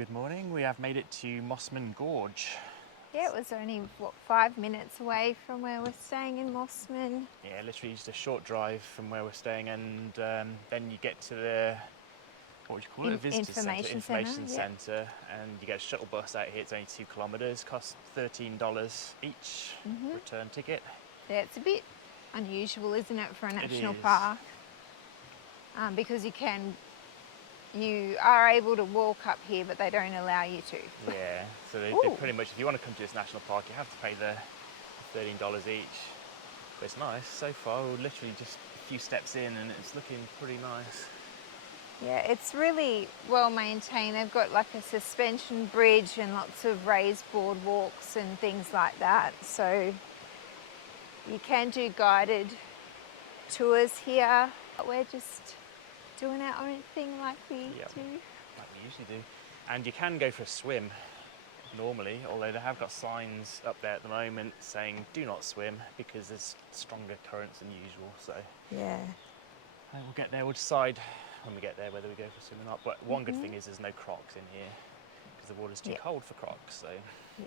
Good morning. We have made it to Mossman Gorge. Yeah, it was only, 5 minutes away from where we're staying in Mossman. Yeah, literally just a short drive from where we're staying, and then you get to the, what would you call it? A visitor information centre, and you get a shuttle bus out here. It's only 2 kilometres, costs $13 each, return ticket. Yeah, it's a bit unusual, isn't it, for a national park? Because you are able to walk up here, but they don't allow you to. Yeah, so they pretty much, if you want to come to this national park, you have to pay the $13 each. But it's nice. So far, we're literally just a few steps in, and it's looking pretty nice. Yeah, it's really well maintained. They've got like a suspension bridge and lots of raised boardwalks and things like that. So you can do guided tours here. We're just doing our own thing like we do. Like we usually do. And you can go for a swim normally, although they have got signs up there at the moment saying do not swim because there's stronger currents than usual. So yeah, we'll get there. We'll decide when we get there whether we go for a swim or not. But one good thing is there's no crocs in here because the water's too cold for crocs. So yeah.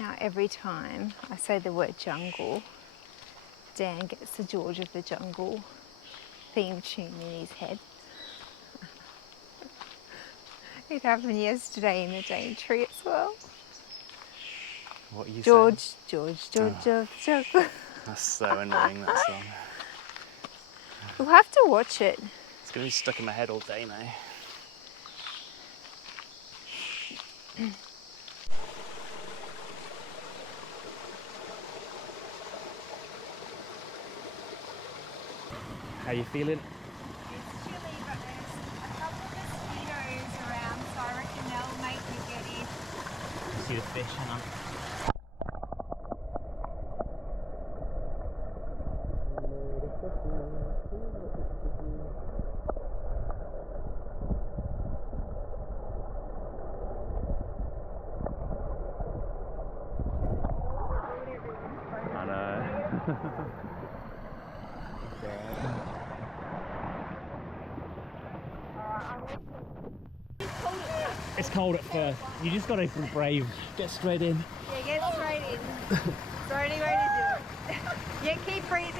Now every time I say the word jungle, Dan gets the George of the Jungle theme tune in his head. It happened yesterday in the Daintree as well. what are you George, saying? George of the Jungle. That's so annoying, that song. We'll have to watch it. It's going to be stuck in my head all day now. How you feeling? It's chilly, but there's a couple of mosquitoes around, so I reckon they'll make me get in. See the fish, hang on. I know. It's cold at first. You just got to be brave. Get straight in. Yeah, get straight in. the only way to do it. Yeah, keep breathing.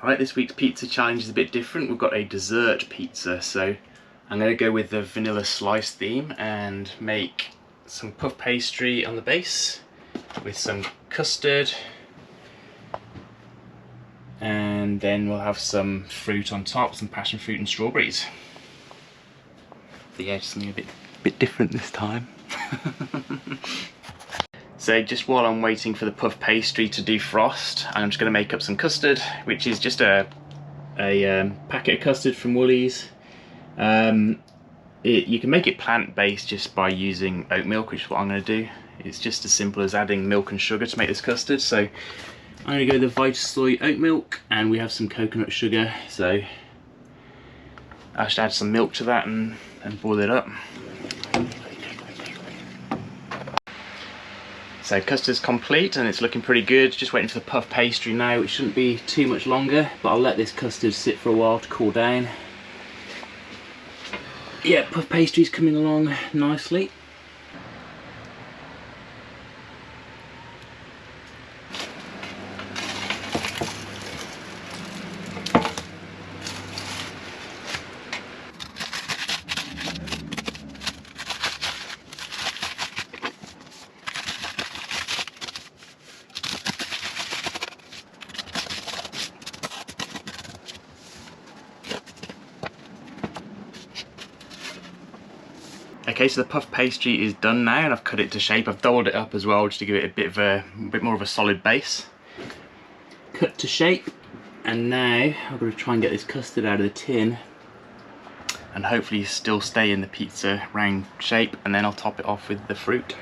Alright, this week's pizza challenge is a bit different. We've got a dessert pizza, so I'm going to go with the vanilla slice theme and make some puff pastry on the base with some custard, and then we'll have some fruit on top, some passion fruit and strawberries. So yeah, just something a bit different this time. So just while I'm waiting for the puff pastry to defrost, I'm just going to make up some custard, which is just a packet of custard from Woolies. You can make it plant-based just by using oat milk, which is what I'm going to do. It's just as simple as adding milk and sugar to make this custard. So I'm going to go with the Vitasoy oat milk, and we have some coconut sugar, so I should add some milk to that and boil it up. So custard's complete and it's looking pretty good. Just waiting for the puff pastry now, which shouldn't be too much longer, but I'll let this custard sit for a while to cool down. Yeah, puff pastry's coming along nicely. Okay, so the puff pastry is done now, and I've cut it to shape. I've doubled it up as well just to give it a bit more of a solid base. Cut to shape, and now I've got to try and get this custard out of the tin and hopefully still stay in the pizza round shape, and then I'll top it off with the fruit.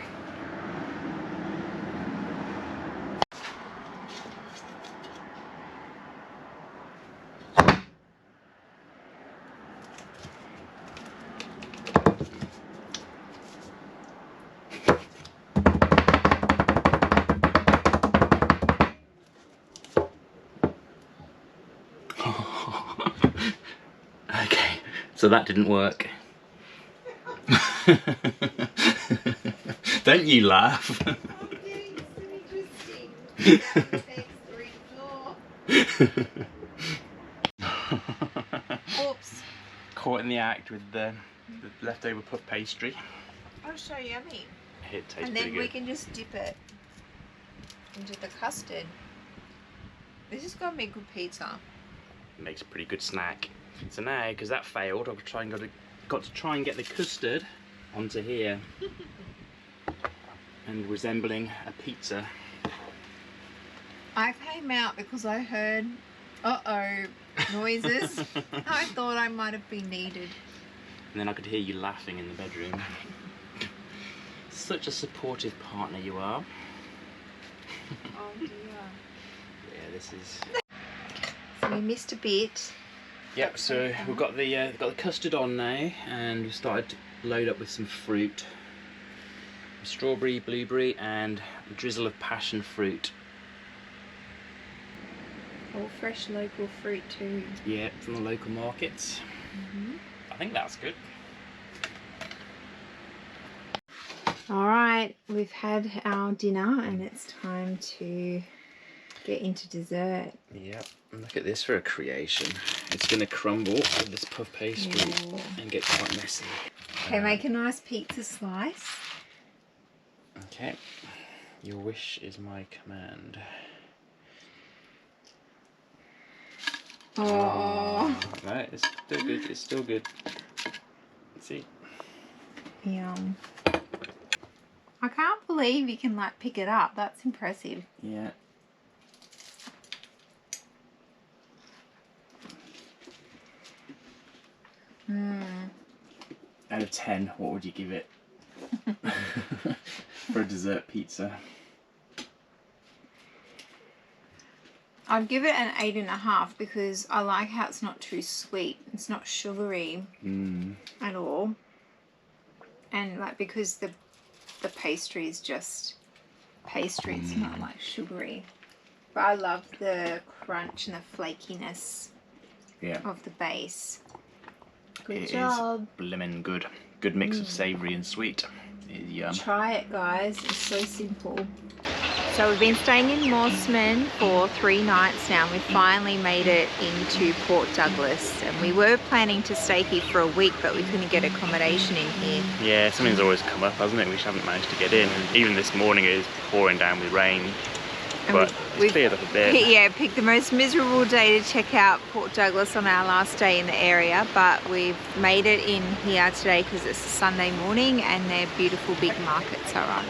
Okay, so that didn't work. Don't you laugh. Oops. Caught in the act with the leftover puff pastry. Oh, so yummy. It tastes And then pretty we good. can just dip it into the custard. This is gonna be a good pizza. Makes a pretty good snack. So now, because that failed, I've got to try and get the custard onto here and resembling a pizza. I came out because I heard noises. I thought I might have been needed. And then I could hear you laughing in the bedroom. Such a supportive partner you are. Oh dear. Yeah, this is... So we missed a bit. Yep, so we've got the custard on now, and we've started to load up with some fruit. Strawberry, blueberry, and a drizzle of passion fruit. All fresh local fruit too. Yeah, from the local markets. I think that's good. Alright, we've had our dinner and it's time to get into dessert. Yep, and look at this for a creation. It's going to crumble with this puff pastry and get quite messy. Okay, make a nice pizza slice. Okay, your wish is my command. Oh, No, it's still good, it's still good. Let's see. yum. I can't believe you can like pick it up. That's impressive. Yeah. Out of 10, what would you give it for a dessert pizza? I'd give it an 8.5 because I like how it's not too sweet. It's not sugary at all. And like because the pastry is just pastry, it's not like sugary. But I love the crunch and the flakiness of the base. Good job. It is blimmin' good. Good mix of savoury and sweet. It's yum. Try it, guys. It's so simple. So we've been staying in Mossman for 3 nights now. We finally made it into Port Douglas, and we were planning to stay here for a week, but we couldn't get accommodation in here. Yeah, something's always come up, hasn't it? We just haven't managed to get in. And even this morning it was pouring down with rain, but it's cleared up a bit. Yeah, picked the most miserable day to check out Port Douglas on our last day in the area, but we've made it in here today because it's a Sunday morning and their beautiful big markets are on.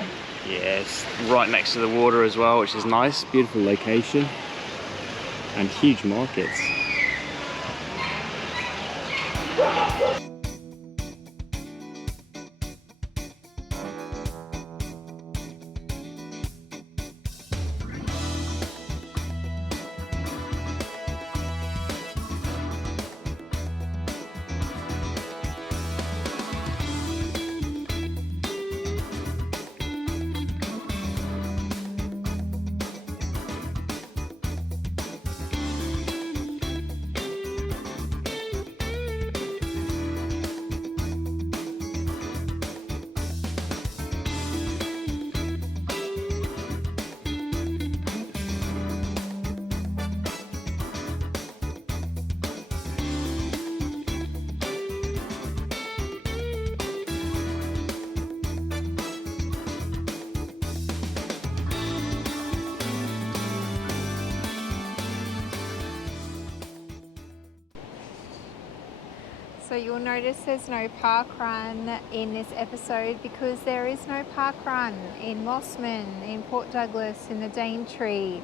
Yeah, it's right next to the water as well, which is nice. Beautiful location and huge markets. So you'll notice there's no park run in this episode because there is no park run in Mossman, in Port Douglas, in the Daintree,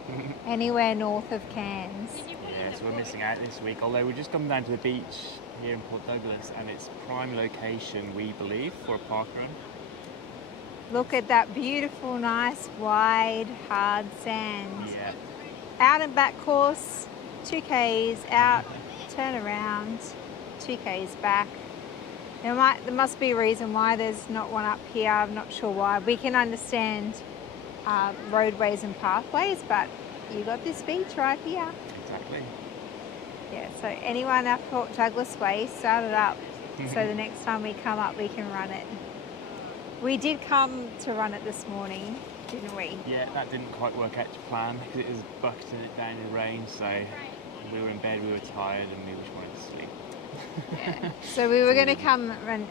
anywhere north of Cairns. Yeah, so we're missing out this week, although we've just come down to the beach here in Port Douglas and it's prime location, we believe, for a park run. Look at that beautiful, nice, wide, hard sand. Yeah. Out and back course, 2Ks, out, turn around, 2Ks back. There must be a reason why there's not one up here. I'm not sure why. We can understand roadways and pathways, but you got this beach right here. Exactly. Yeah, so anyone up Port Douglas way, start it up. So the next time we come up, we can run it. We did come to run it this morning, didn't we? Yeah, that didn't quite work out to plan because it was bucketing it down in rain, so we were in bed, we were tired, and we just wanted to sleep. Yeah. So we were going to come and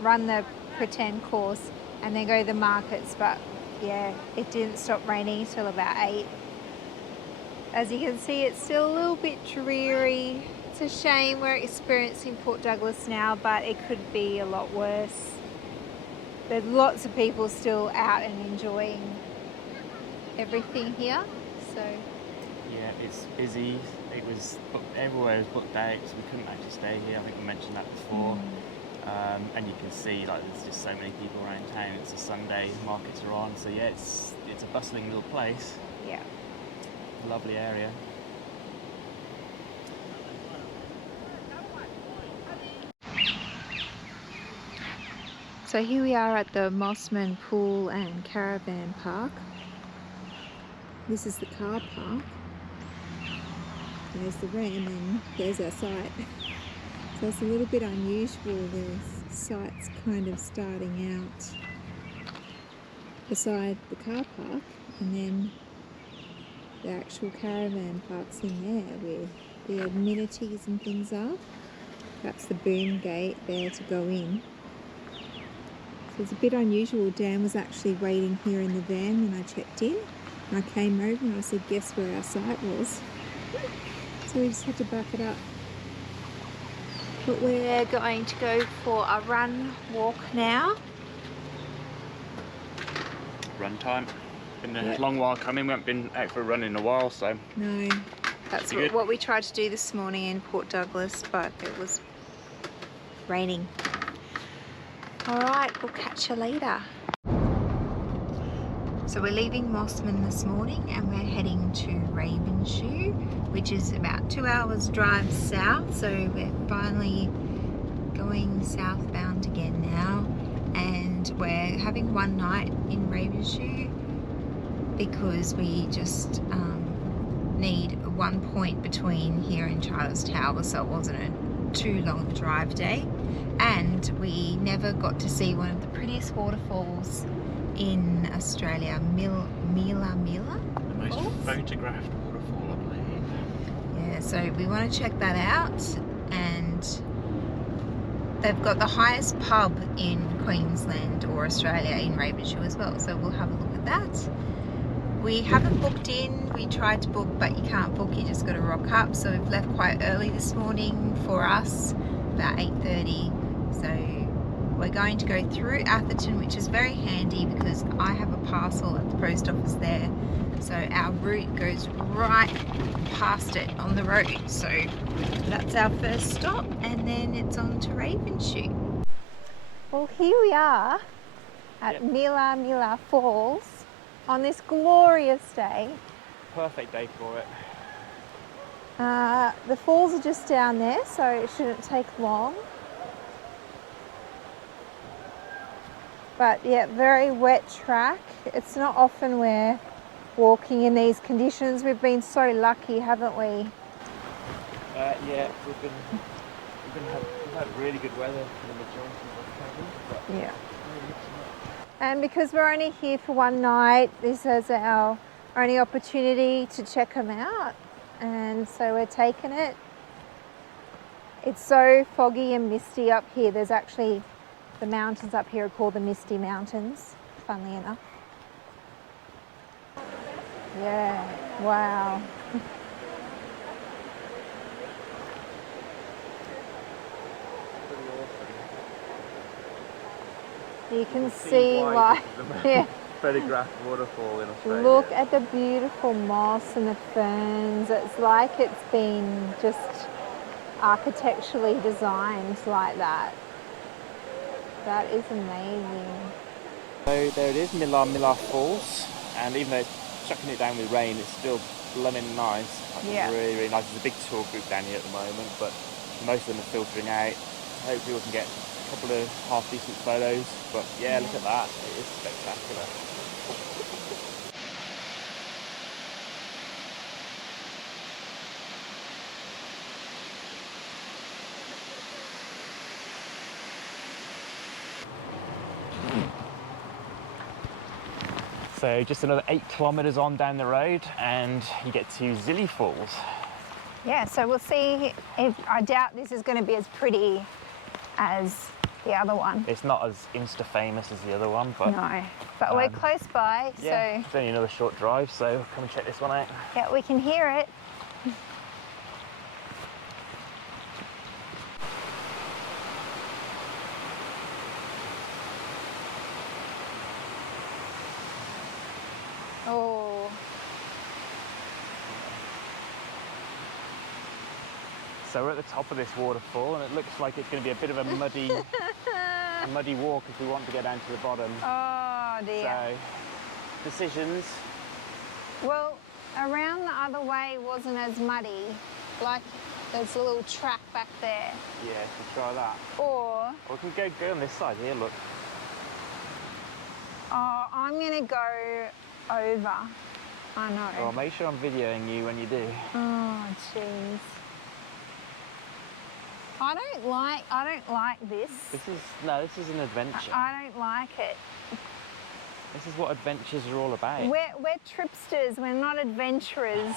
run the pretend course and then go to the markets, but yeah, it didn't stop raining till about 8. As you can see, it's still a little bit dreary. It's a shame we're experiencing Port Douglas now, but it could be a lot worse. There's lots of people still out and enjoying everything here, so. Yeah, it's busy. It was everywhere was booked out, so we couldn't actually stay here. I think we mentioned that before. And you can see like there's just so many people around town. It's a Sunday, markets are on, so yeah, it's a bustling little place. Yeah. Lovely area. So here we are at the Mossman Pool and Caravan Park. This is the car park. There's the ram and there's our site. So it's a little bit unusual. The site's kind of starting out beside the car park, and then the actual caravan park's in there where the amenities and things are. That's the boom gate there to go in. So it's a bit unusual. Dan was actually waiting here in the van when I checked in. And I came over and I said, guess where our site was? So we just had to back it up. But we're going to go for a run walk now. Run time. Been a long while coming. We haven't been out for a run in a while, so. No, that's what we tried to do this morning in Port Douglas, but it was raining. All right, we'll catch you later. So we're leaving Mossman this morning and we're heading to Ravenshoe, which is about 2 hours drive south. So we're finally going southbound again now, and we're having one night in Ravenshoe because we just need one point between here and Charters Tower, so it wasn't a too long drive day. And we never got to see one of the prettiest waterfalls in Australia, Mila. The most photographed waterfall, I believe. Yeah, so we want to check that out. And they've got the highest pub in Queensland or Australia in Ravenshoe as well, so we'll have a look at that. We haven't booked in. We tried to book, but you can't book, you just got to rock up. So we've left quite early this morning for us, about 8:30. So we're going to go through Atherton, which is very handy because I have a parcel at the post office there. So our route goes right past it on the road. So that's our first stop, and then it's on to Ravenshoe. Well, here we are at Mila Falls on this glorious day. Perfect day for it. The falls are just down there, so it shouldn't take long. But yeah, very wet track. It's not often we're walking in these conditions. We've been so lucky, haven't we? Yeah, we've had really good weather for the majority of the time. Yeah. And because we're only here for one night, this is our only opportunity to check them out. And so we're taking it. It's so foggy and misty up here. There's actually the mountains up here are called the Misty Mountains, funnily enough. Yeah, wow. You can see like, yeah. Photographed waterfall in Australia. Look at the beautiful moss and the ferns. It's like it's been just architecturally designed like that. That is amazing. So there it is, Mila Falls, and even though it's chucking it down with rain, it's still blooming nice. Yeah. Really, really nice. There's a big tour group down here at the moment, but most of them are filtering out. Hopefully we can get a couple of half-decent photos, but yeah, look at that. It is spectacular. So just another 8 kilometres on down the road and you get to Zilly Falls. Yeah, so we'll see if, I doubt this is going to be as pretty as the other one. It's not as Insta-famous as the other one, but... No, but we're close by, yeah, so... it's only another short drive, so come and check this one out. Yeah, we can hear it. Oh. So we're at the top of this waterfall, and it looks like it's going to be a bit of a muddy, walk if we want to get down to the bottom. Oh dear. So, decisions. Well, around the other way wasn't as muddy. Like, there's a little track back there. Yeah, we'll try that. Or we can go on this side here, look. oh, I'm gonna go over. I know. Well, make sure I'm videoing you when you do. Oh, jeez. I don't like this. This is an adventure. I don't like it. This is what adventures are all about. We're tripsters, we're not adventurers.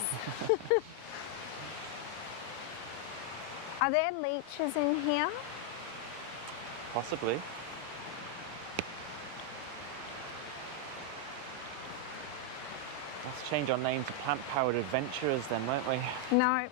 Are there leeches in here? Possibly. Let's change our name to plant-powered adventurers then, won't we? No.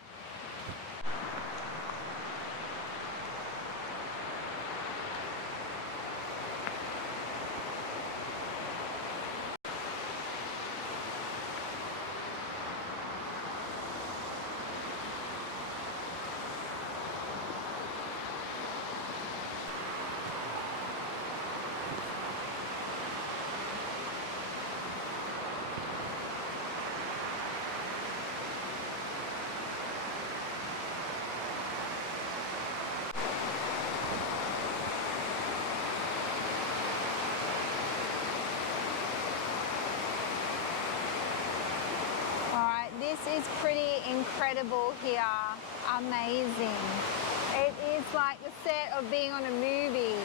This is pretty incredible here. Amazing. It is like the set of being on a movie.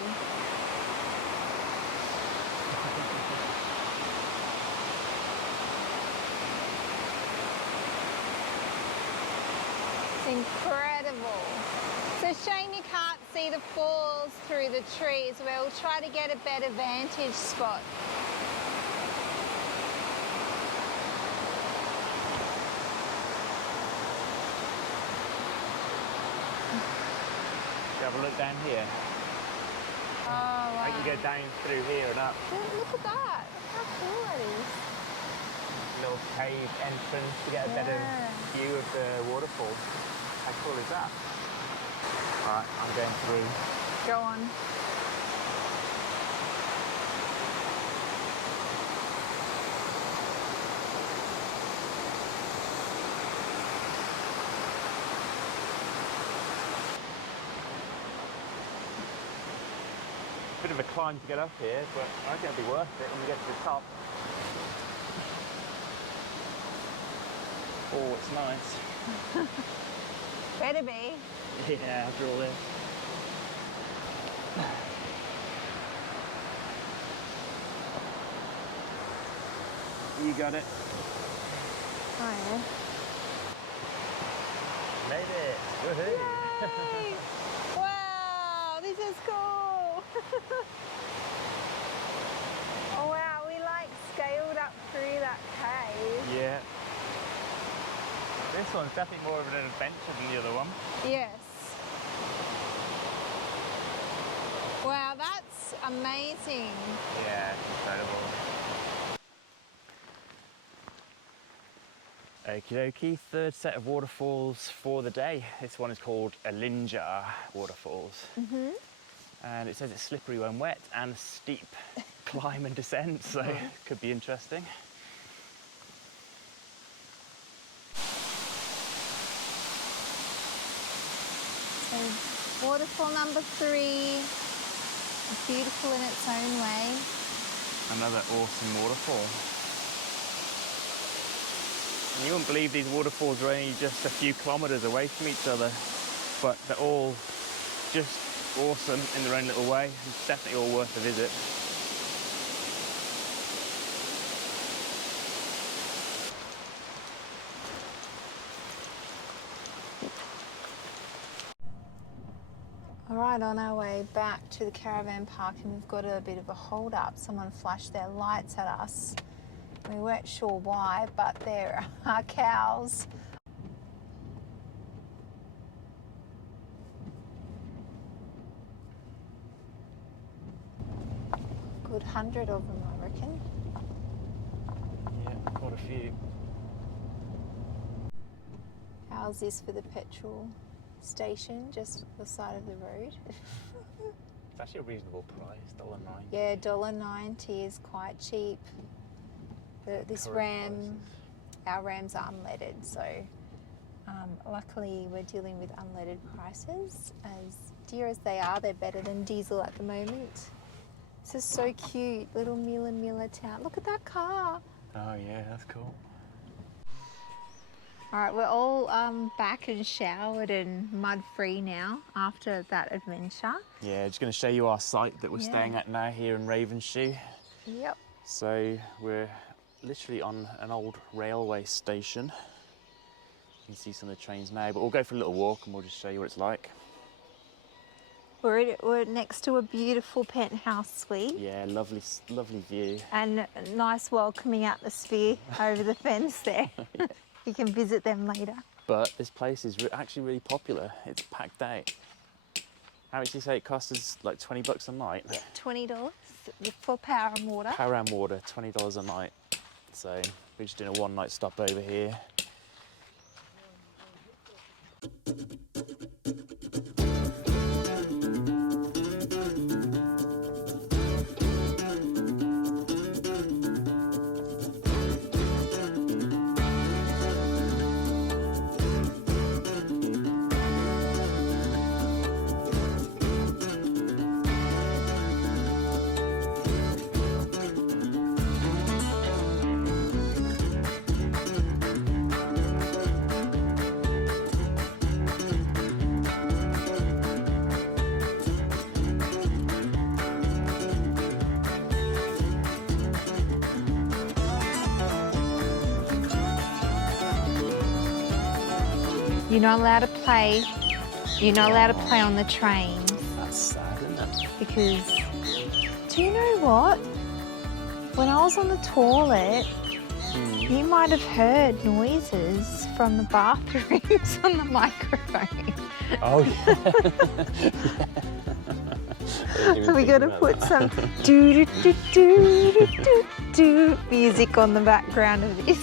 It's incredible. It's a shame you can't see the falls through the trees. We'll try to get a better vantage spot. Have a look down here. Oh, wow. I can go down through here and up. Look at that. Look how cool that is. Little cave entrance to get a better view of the waterfall. How cool is that? Alright, I'm going through. Go on. Bit of a climb to get up here, but I think it'll be worth it when we get to the top. Oh, it's nice. Better be. Yeah, after all this. You got it. Oh, yeah. Made it. Woohoo! Yay! Wow, this is cool. Oh wow, we like scaled up through that cave. Yeah. This one's definitely more of an adventure than the other one. Yes. Wow, that's amazing. Yeah, it's incredible. Okie dokie, third set of waterfalls for the day. This one is called Alinja Waterfalls. And it says it's slippery when wet and steep climb and descent, so it could be interesting. So, waterfall number 3, beautiful in its own way. Another awesome waterfall. And you wouldn't believe these waterfalls are only just a few kilometres away from each other, but they're all just awesome in their own little way. It's definitely all worth a visit. All right, on our way back to the Caravan Park, and we've got a bit of a hold up. Someone flashed their lights at us. We weren't sure why, but there are cows. Good 100 of them, I reckon. Yeah, quite a few. How's this for the petrol station just the side of the road. It's actually a reasonable price, $1.09. Yeah, $1.90 is quite cheap. This Current ram, prices. our rams are unleaded, so luckily we're dealing with unleaded prices. As dear as they are, they're better than diesel at the moment. This is so cute, little Mila town. Look at that car. Oh yeah, that's cool. All right, we're all back and showered and mud-free now after that adventure. Yeah, just going to show you our site that we're Yeah. staying at now here in Ravenshoe. Yep. So we're literally on an old railway station. You can see some of the trains now, but we'll go for a little walk and we'll just show you what it's like. We're next to a beautiful penthouse suite. Yeah, lovely view. And a nice welcoming atmosphere over the fence there. Yeah. You can visit them later. But this place is actually really popular. It's packed out. How much do you say it costs us? Like $20 a night? Yeah, $20 for power and water. Power and water, $20 a night. So we're just doing a one-night stop over here. You're not allowed to play. You're not allowed to play on the trains That's sad, isn't it? because, do you know what? When I was on the toilet, you might have heard noises from the bathrooms on the microphone. Oh, yeah. We got to put some do do do do do do music on the background of this.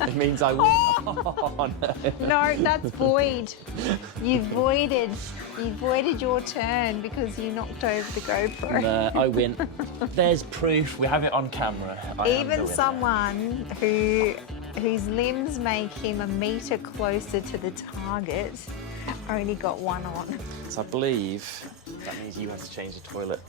It means I win. Oh, no. No, that's void. You voided your turn because you knocked over the GoPro. No, I win. There's proof. We have it on camera. Even someone whose limbs make him a metre closer to the target only got one on. So I believe that means you have to change the toilet.